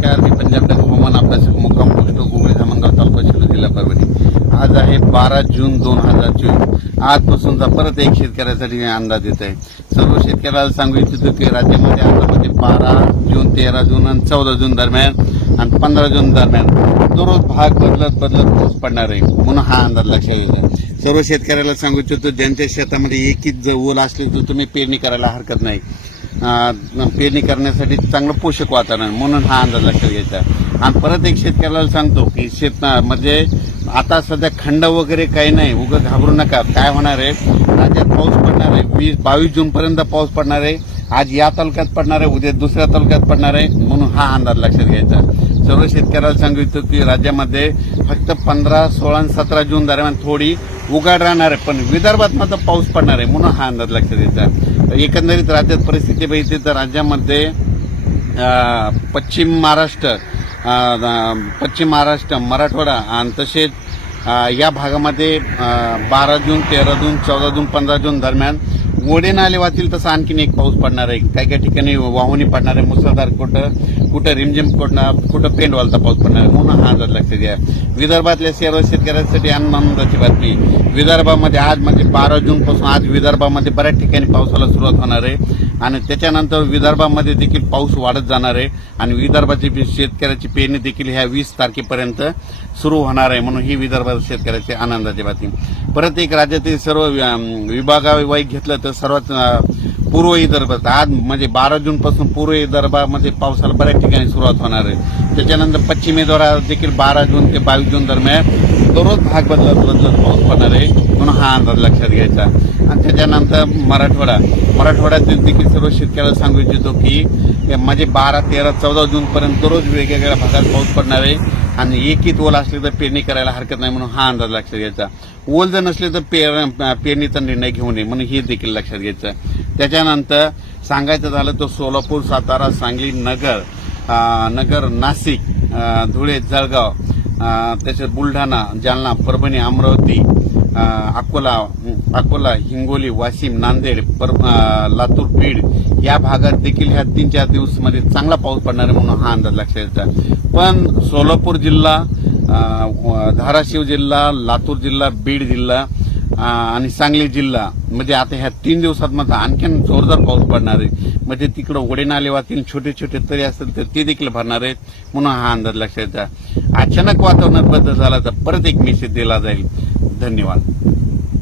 नमस्कार, मी पंजाब हवामान अभ्यासक मुक्काम पोस्ट गुगळी धामणगाव तालुका शिरूर जिल्हा परभणी। आज आहे 12 जून 2024। आजपासूनचा परत एक शेतकऱ्यासाठी अंदाज येत आहे। सर्व शेतकऱ्याला सांगू इच्छितो की राज्यामध्ये आतामध्ये 12 जून 13 जून आणि 14 जून दरम्यान आणि 15 जून दरम्यान दररोज भाग बदलत पाऊस पडणार आहे, म्हणून हा अंदाज लक्षात येतो। सर्व शेतकऱ्याला सांगू इच्छितो ज्यांच्या शेतामध्ये एकच ओल असले तर तुम्ही पेरणी करायला हरकत नाही। पेरणी करण्यासाठी चांगलं पोषक वातावरण, म्हणून हा अंदाज लक्षात घ्यायचा। आणि परत एक शेतकऱ्याला सांगतो की शेत म्हणजे आता सध्या खंड वगैरे काही नाही, उगाच घाबरू नका। काय होणार आहे, राज्यात पाऊस पडणार आहे 22 जून पर्यंत पाऊस पडणार आहे। आज या तालुक्यात पडणार आहे, उद्या दुसऱ्या तालुक्यात पडणार आहे, म्हणून हा अंदाज लक्षात घ्यायचा। सर्व शेतकऱ्याला सांगितलं की राज्यामध्ये फक्त 15, 16 आणि 17 जून दरम्यान थोडी उघाड राहणार आहे, पण विदर्भात मात्र पाऊस पडणार आहे, म्हणून हा अंदाज लक्षात घ्यायचा। एकंदरीत राज्यात परिस्थिती बघितली तर राज्यामध्ये पश्चिम महाराष्ट्र, मराठवाडा आणि तसेच या भागामध्ये 12 जून 13 जून 14 जून 15 जून दरम्यान ओढे नाले वाहतील तसं आणखीन एक पाऊस पडणार आहे। काही ठिकाणी वाहुनी पडणार आहे, मुसळधार, कुठं रिमझिम कुठं पेंडवालचा पाऊस पडणार आहे, म्हणून हा अंदाज लक्षात घ्या। विदर्भातल्या सर्व शेतकऱ्यांसाठी आनंदाची बातमी, विदर्भामध्ये आज म्हणजे 12 जून पासून आज विदर्भामध्ये बऱ्याच ठिकाणी पावसाला सुरुवात होणार आहे आणि त्याच्यानंतर विदर्भामध्ये देखील पाऊस वाढत जाणार आहे आणि विदर्भाची शेतकऱ्याची पेरणी देखील ह्या 20 तारखेपर्यंत सुरू होणार आहे, म्हणून ही विदर्भात शेतकऱ्याची आनंदाची बातमी। परत एक राज्यातील सर्व विभागावाईज घेतलं तर सर्वात पूर्व विदर्भात आज म्हणजे 12 जून पासून पूर्व विदर्भामध्ये पावसाला बऱ्याच ठिकाणी सुरुवात होणार आहे। त्याच्यानंतर पश्चिमी विदर्भात देखील 12 जून ते 22 जून दरम्यान दररोज भाग बदलत पाऊस पडणार आहे, म्हणून हा अंदाज लक्षात घ्यायचा। आणि त्याच्यानंतर मराठवाड्यातील देखील सर्व शेतकऱ्याला सांगू इच्छितो की म्हणजे 12, 13, 14 जून पर्यंत दररोज वेगवेगळ्या भागात पाऊस पडणार आहे आणि एकच ओल असले तर पेरणी करायला हरकत नाही, म्हणून हा अंदाज लक्षात घ्यायचा। ओल जर नसले तर पेरणीचा निर्णय घेऊ नये, म्हणून हे देखील लक्षात घ्यायचं। त्याच्यानंतर सांगायचं झालं तर सोलापूर, सातारा, सांगली, नगर, नाशिक, धुळे, जळगाव, तसेच बुलढाणा, जालना, परभणी, अमरावती, अकोला, हिंगोली, वाशिम, नांदेड, लातूर, बीड या भागात देखील ह्या 3-4 दिवसामध्ये चांगला पाऊस पडणार आहे, म्हणून हा अंदाज लक्षात घ्यायचा। पण सोलापूर जिल्हा, धाराशिव जिल्हा, लातूर जिल्हा, बीड जिल्हा आणि सांगली जिल्हा म्हणजे आता ह्या 3 दिवसात मात्र आणखीन जोरदार पाऊस पडणार आहे, म्हणजे तिकडं ओढे नाले वाहतील, छोटे तरी असतील तर ते देखील भरणार आहेत, म्हणून हा अंदाज लक्षात घ्यायचा। अचानक वातावरणात बदल झाला तर परत एक मेसेज दिला जाईल। धन्यवाद।